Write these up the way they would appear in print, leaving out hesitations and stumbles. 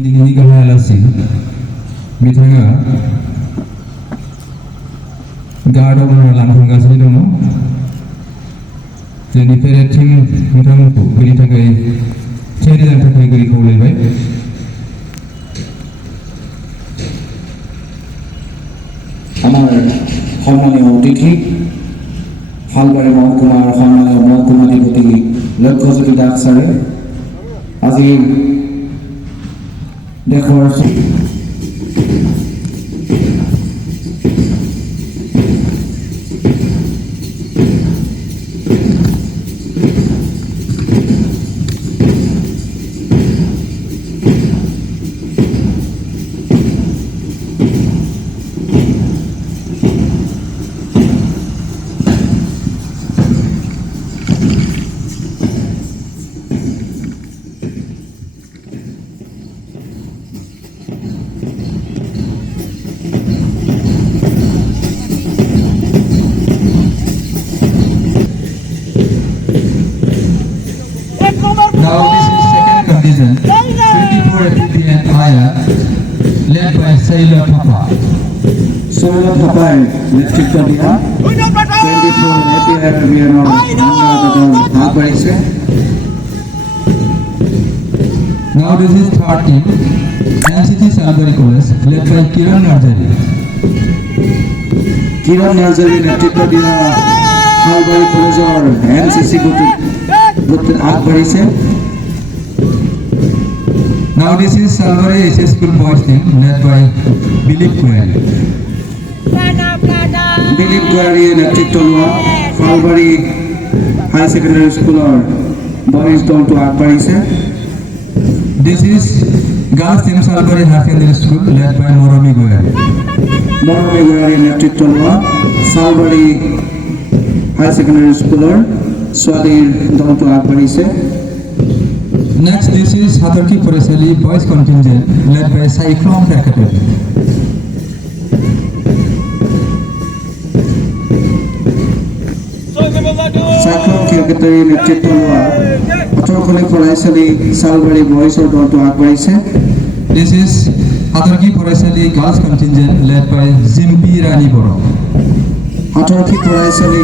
Ini kalau alasin, misalnya guard और लांफांगासिनो दङ जोंनि पेरेटिं नोंथांमोनखौ बेनि थाखाय थियारि जानो थाखाय गुरै खावलायबाय আমার সম্মানীয় অতিথি হালবাৰী মহকুমাৰ সম্মানীয় মহকুমাধিপতি লক্ষ্যজ্যোতি দাস ছাৰে আজি দেশৰ Now this is second condition, 24 FPN higher, led by Sailor Papa. Sailor Papa নেতৃত্ব দিয়া 24 এপিআর বিয়ানৰ আগবাঢ়িছে। Now this is third team, NCT Salbari College, led by Kiran Narjari. কিৰণ নাৰ্জাৰী নেতৃত্ব দিয়া হালবাৰী কলেজৰ এনচিচি গোট আগবাঢ়িছে। Now this is Salbari SS School Boys team, led by Dilip Goyal. Dilip গোৱাৰীয়ে নেতৃত্ব লোৱা হালবাৰী হাই ছেকেণ্ডাৰী স্কুলৰ বইজ দলটো আগবাঢ়িছে। This is Girls Team Salbari High Secondary School, led by Moromi Goyal. মৰমী গোৱাৰীয়ে নেতৃত্ব লোৱা চালবাৰী হাই ছেকেণ্ডাৰী স্কুলৰ ছোৱালীৰ দলটো আগবাঢ়িছে। Next, this is Hatarki Puresali Boys Contingent, led by Cyclone Academy. Cyclone ক্ৰিকেটাৰী নেতৃত্ব লোৱা অটৰখনি ফৰাইচালি চালবাৰী বয়ছৰ দলটো আগবাঢ়িছে। This is Hatarki Puresali Girls Contingent, led by Zimpi Rani Boro. অটৰখি ফৰাইচালি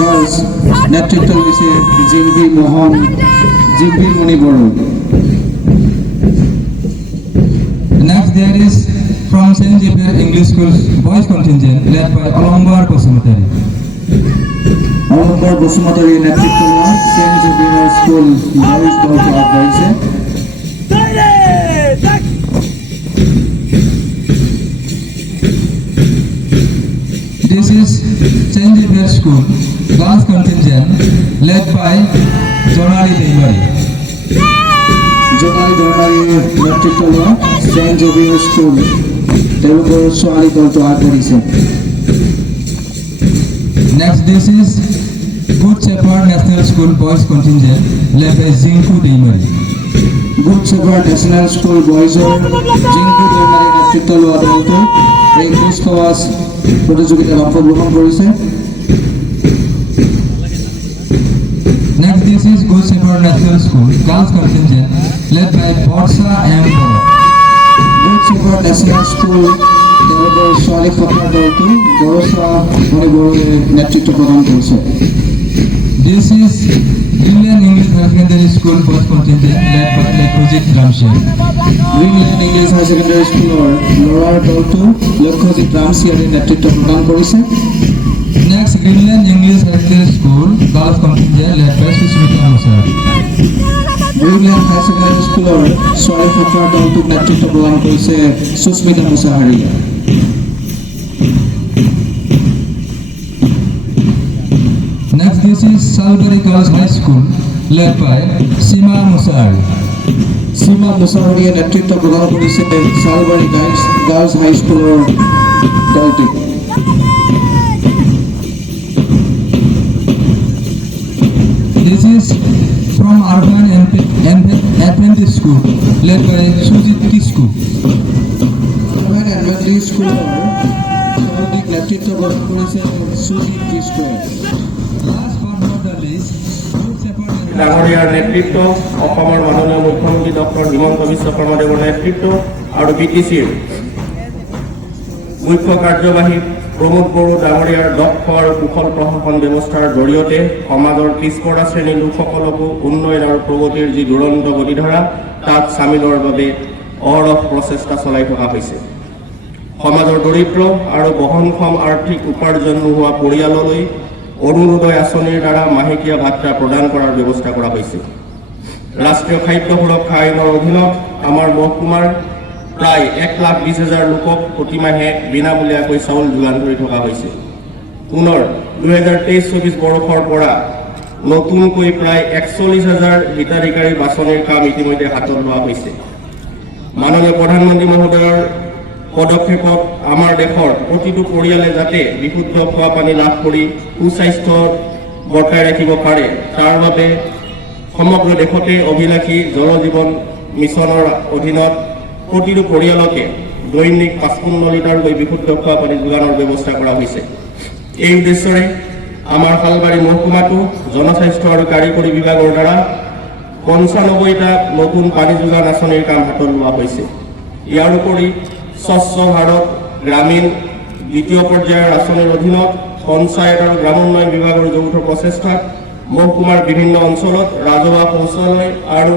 গাৰ্লছ নেতৃত্ব লৈছে জিম্পি মণি Bodo. Next, there is from St. Xavier English School Boys Contingent, led by Alombar Basumatari. অলম্বৰ বসুমতাৰীয়ে নেতৃত্ব লোৱা চেণ্ট জেভিয়াৰ স্কুল বয়জ দলটো আগবাঢ়িছে। This is St. Xavier School Girls Contingent, led by Jonali Deimari. Jonali দৈমাৰীয়ে নেতৃত্ব লোৱা চেণ্ট জেভিয়াৰ স্কুল তেওঁলোকৰ ছোৱালী দলটো আগবাঢ়িছে। Next, this is Good Shepherd National School Boys Contingent, led by Zinku Deimari. Good shepherd national school বয়জৰ জিংকু দৈমাৰীয়ে নেতৃত্ব লোৱা দলটো এই কুচকাৱাজ প্ৰতিযোগিতাত অংশগ্ৰহণ কৰিছে। Next, this is Good Shepherd National School Girls Contingent, led by Borsa M. Boro. Good shepherd national school তেওঁলোকৰ ছোৱালী সফৰ দলটো বৰচা মণি বড়োৱে নেতৃত্ব প্ৰদান কৰিছে। This is Greenland English High Secondary School Boys Contingent, led by Lekhojit Ramshian. Greenland English high secondary স্কুলৰ ল'ৰাৰ দলটো লক্ষ্যজিৎ ৰামচিয়াৰে নেতৃত্ব প্ৰদান কৰিছে। Next, Greenland English High Secondary School Girls Contingent, led by Susmita Musari. Greenland high secondary স্কুলৰ ছোৱালী সফৰ দলটোক নেতৃত্ব প্ৰদান কৰিছে Sushmita মুছাহাৰীয়ে। Next, this is Salbari Girls High School, led by Sima Musari. সীমা মুছাহাৰীয়ে নেতৃত্ব প্ৰদান কৰিছে চালবাৰী গাৰ্লছ হাই স্কুলৰ দলটোক। This is from Urban Adventist School, led by Sujit Kisku. Urban Adventist স্কুলৰ দলটোক নেতৃত্ব প্ৰদান কৰিছে সুজিত কৃষ্ণই। Last but not the least, Good Shepherd ডাঙৰীয়াৰ নেতৃত্ব, অসমৰ মাননীয় মুখ্যমন্ত্ৰী ডক্টৰ হিমন্ত বিশ্ব শৰ্মাদেৱৰ নেতৃত্ব আৰু BTCৰ মুখ্য কাৰ্যবাহী প্ৰমোদ বড়ো ডাঙৰীয়াৰ দক্ষ আৰু কুশল প্ৰশাসন ব্যৱস্থাৰ জৰিয়তে সমাজৰ পিছপৰা শ্ৰেণীৰ লোকসকলকো উন্নয়ন আৰু প্ৰগতিৰ যি দুৰন্ত গতিধাৰা তাত চামিলৰ বাবে অহৰহ প্ৰচেষ্টা চলাই থকা হৈছে। সমাজৰ দৰিদ্ৰ আৰু বহনক্ষম আৰ্থিক উপাৰ্জন নোহোৱা পৰিয়াললৈ অৰুণোদয় আঁচনিৰ দ্বাৰা মাহেকীয়া ভাত্তা প্ৰদান কৰাৰ ব্যৱস্থা কৰা হৈছে। ৰাষ্ট্ৰীয় খাদ্য সুৰক্ষা আইনৰ অধীনত আমাৰ মহকুমাৰ প্ৰায় 1,20,000 লোকক প্ৰতিমাহে বিনামূলীয়াকৈ চাউল যোগান ধৰি থকা হৈছে। পুনৰ 2023-24 বৰ্ষৰ পৰা নতুনকৈ প্ৰায় 41,000 হিতাধিকাৰী বাছনিৰ কাম ইতিমধ্যে হাতত লোৱা হৈছে। মাননীয় প্ৰধানমন্ত্ৰী মহোদয়ৰ পদক্ষেপত আমাৰ দেশৰ প্ৰতিটো পৰিয়ালে যাতে বিশুদ্ধ খোৱা পানী লাভ কৰি সুস্বাস্থ্য বৰ্তাই ৰাখিব পাৰে তাৰ বাবে সমগ্ৰ দেশতে অভিলাষী জল জীৱন মিছনৰ অধীনত প্ৰতিটো পৰিয়ালকে দৈনিক 55 লিটাৰকৈ বিশুদ্ধ খোৱা পানী যোগানৰ ব্যৱস্থা কৰা হৈছে। এই উদ্দেশ্যৰে আমাৰ শালবাৰী মহকুমাটো জনস্বাস্থ্য আৰু কাৰিকৰী বিভাগৰ দ্বাৰা 95টা নতুন পানী যোগান আঁচনিৰ কাম হাতত লোৱা হৈছে। ইয়াৰ উপৰি স্বচ্ছ ভাৰত গ্ৰামীণ দ্বিতীয় পৰ্যায়ৰ আঁচনিৰ অধীনত পঞ্চায়ত আৰু গ্ৰামোন্নয়ন বিভাগৰ যৌথ প্ৰচেষ্টাত মহকুমাৰ বিভিন্ন অঞ্চলত ৰাজহুৱা শৌচালয় আৰু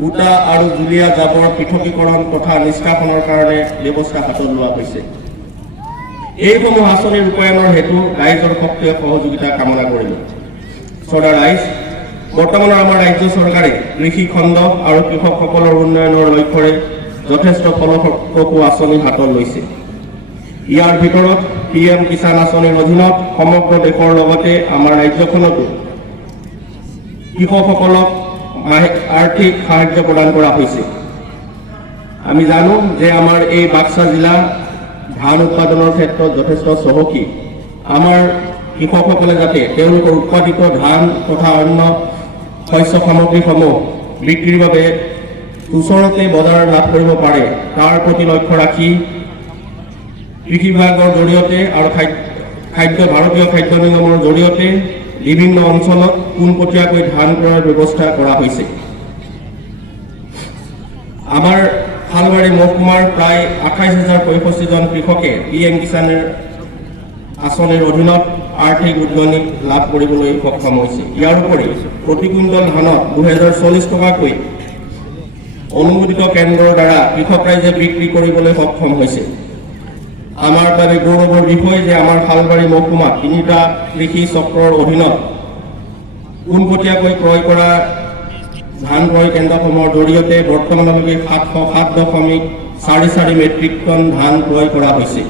গোটা আৰু জুলীয়া জাবৰ পৃথকীকৰণ তথা নিষ্কাশনৰ কাৰণে ব্যৱস্থা হাতত লোৱা হৈছে। এইসমূহ আঁচনি ৰূপায়ণৰ হেতু ৰাইজৰ সক্ৰিয় সহযোগিতা কামনা কৰিলোঁ। শ্ৰদ্ধা ৰাইজ, বৰ্তমানৰ আমাৰ ৰাজ্য চৰকাৰে কৃষি খণ্ড আৰু কৃষকসকলৰ উন্নয়নৰ লক্ষ্যৰে যথেষ্ট ফলপ্ৰসূ আঁচনি হাতত লৈছে। ইয়াৰ ভিতৰত PM কিষাণ আঁচনিৰ অধীনত সমগ্ৰ দেশৰ লগতে আমাৰ ৰাজ্যখনতো কৃষকসকলক আৰ্থিক সাহায্য প্ৰদান কৰা হৈছে। আমি জানো যে আমাৰ এই বাক্সা জিলা ধান উৎপাদনৰ ক্ষেত্ৰত যথেষ্ট চহকী। আমাৰ কৃষকসকলে যাতে তেওঁলোকৰ উৎপাদিত ধান তথা অন্য শস্য সামগ্ৰীসমূহ বিক্ৰীৰ বাবে ওচৰতে বজাৰ লাভ কৰিব পাৰে তাৰ প্ৰতি লক্ষ্য ৰাখি কৃষি বিভাগৰ জৰিয়তে আৰু ভাৰতীয় খাদ্য নিগমৰ জৰিয়তে বিভিন্ন অঞ্চলত পোনপটীয়াকৈ ধান ক্ৰয়ৰ ব্যৱস্থা কৰা হৈছে। আমাৰ শালবাৰী মহকুমাৰ প্ৰায় 28,065জন কৃষকে PM কিষাণ আঁচনিৰ অধীনত আৰ্থিক উদগনি লাভ কৰিবলৈ সক্ষম হৈছে। ইয়াৰ উপৰি প্ৰতি কুইণ্টল ধানত 2,040 টকাকৈ অনুমোদিত কেন্দ্ৰৰ দ্বাৰা কৃষক ৰাইজে বিক্ৰী কৰিবলৈ সক্ষম হৈছে। আমাৰ বাবে গৌৰৱৰ বিষয় যে আমাৰ শালবাৰী মহকুমাত 3টা কৃষি চক্ৰৰ অধীনত পোনপটীয়াকৈ ক্ৰয় কৰা ধান ক্ৰয় কেন্দ্ৰসমূহৰ জৰিয়তে বৰ্তমানলৈকে 707.44 মেট্ৰিক টন ধান ক্ৰয় কৰা হৈছে।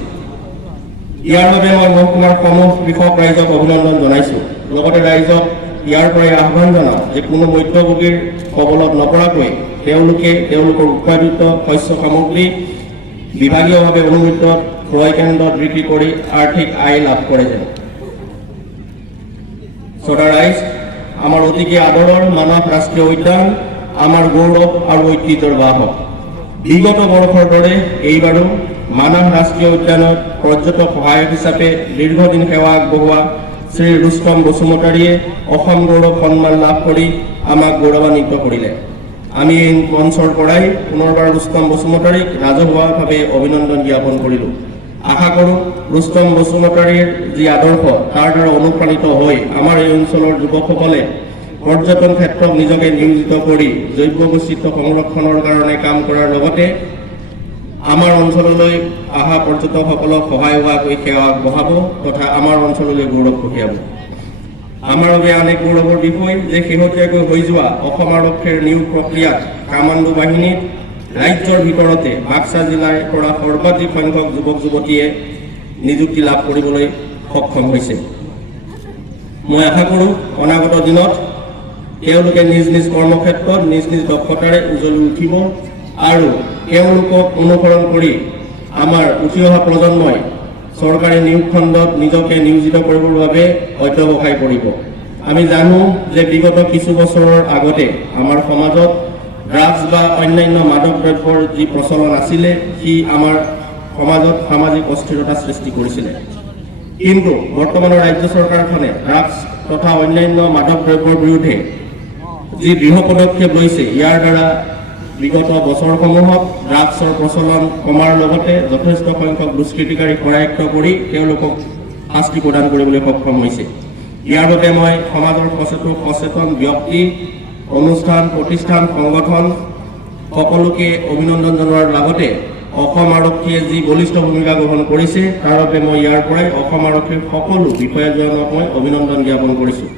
ইয়াৰ বাবে মই মহকুমাৰ সমূহ কৃষক ৰাইজক অভিনন্দন জনাইছোঁ। লগতে ৰাইজক ইয়াৰ পৰাই আহ্বান জনাওঁ যে কোনো মধ্যভোগীৰ কবলত নপৰাকৈ তেওঁলোকে তেওঁলোকৰ উৎপাদিত শস্য সামগ্ৰী বিভাগীয়ভাৱে অনুমোদিত ক্ৰয় কেন্দ্ৰত বিক্ৰী কৰি আৰ্থিক আয় লাভ কৰে যেন। শ্ৰদ্ধা ৰাইজ, আমাৰ অতিকে আদৰৰ মানস ৰাষ্ট্ৰীয় উদ্যান আমাৰ গৌৰৱ আৰু ঐতিহ্যৰ বাহক। বিগত বৰ্ষৰ দৰে এইবাৰো মানস ৰাষ্ট্ৰীয় উদ্যানত পৰ্যটক সহায়ক হিচাপে দীৰ্ঘদিন সেৱা আগবঢ়োৱা শ্ৰী ৰুস্তম বসুমতাৰীয়ে অসম গৌৰৱ সন্মান লাভ কৰি আমাক গৌৰৱান্বিত কৰিলে। আমি এই মঞ্চৰ পৰাই পুনৰবাৰ ৰুস্তম বসুমতাৰীক ৰাজহুৱাভাৱে অভিনন্দন জ্ঞাপন কৰিলোঁ। আশা কৰোঁ ৰুস্তম বসুমতাৰীৰ যি আদৰ্শ তাৰ দ্বাৰা অনুপ্ৰাণিত হৈ আমাৰ এই অঞ্চলৰ যুৱকসকলে পৰ্যটন ক্ষেত্ৰত নিজকে নিয়োজিত কৰি জৈৱ বৈচিত্ৰ্য সংৰক্ষণৰ কাৰণে কাম কৰাৰ লগতে আমাৰ অঞ্চললৈ অহা পৰ্যটকসকলক সহায় হোৱাকৈ সেৱা আগবঢ়াব তথা আমাৰ অঞ্চললৈ গৌৰৱ কঢ়িয়াব। আমাৰ বাবে আন এক গৌৰৱৰ বিষয় যে শেহতীয়াকৈ হৈ যোৱা অসম আৰক্ষীৰ নিয়োগ প্ৰক্ৰিয়াত কামাণ্ডো বাহিনীত ৰাজ্যৰ ভিতৰতে বাক্সা জিলাৰ পৰা সৰ্বাধিক সংখ্যক যুৱক যুৱতীয়ে নিযুক্তি লাভ কৰিবলৈ সক্ষম হৈছে। মই আশা কৰোঁ অনাগত দিনত তেওঁলোকে নিজ নিজ কৰ্মক্ষেত্ৰত নিজ নিজ দক্ষতাৰে উজ্বলি উঠিব আৰু তেওঁলোকক অনুসৰণ কৰি আমাৰ উঠি অহা প্ৰজন্মই চৰকাৰী নিয়োগ খণ্ডত নিজকে নিয়োজিত কৰিবৰ বাবে অধ্যৱসায় কৰিব। আমি জানো যে বিগত কিছু বছৰৰ আগতে আমাৰ সমাজত ড্ৰাগছ বা অন্যান্য মাদক দ্ৰব্যৰ যি প্ৰচলন আছিলে সি আমাৰ সমাজত সামাজিক অস্থিৰতা সৃষ্টি কৰিছিলে। কিন্তু বৰ্তমানৰ ৰাজ্য চৰকাৰখনে ড্ৰাগছ তথা অন্যান্য মাদক দ্ৰব্যৰ বিৰুদ্ধে যি দৃঢ় পদক্ষেপ লৈছে ইয়াৰ দ্বাৰা বিগত বছৰসমূহত ড্ৰাগছৰ প্ৰচলন কমাৰ লগতে যথেষ্ট সংখ্যক দুষ্কৃতিকাৰীক কৰায়ত্ব কৰি তেওঁলোকক শাস্তি প্ৰদান কৰিবলৈ সক্ষম হৈছে। ইয়াৰ বাবে মই সমাজৰ সচেতন ব্যক্তি, অনুষ্ঠান, প্ৰতিষ্ঠান, সংগঠন সকলোকে অভিনন্দন জনোৱাৰ লগতে অসম আৰক্ষীয়ে যি বলিষ্ঠ ভূমিকা গ্ৰহণ কৰিছে তাৰ বাবে মই ইয়াৰ পৰাই অসম আৰক্ষীৰ সকলো বিষয়াজনক মই অভিনন্দন জ্ঞাপন কৰিছোঁ।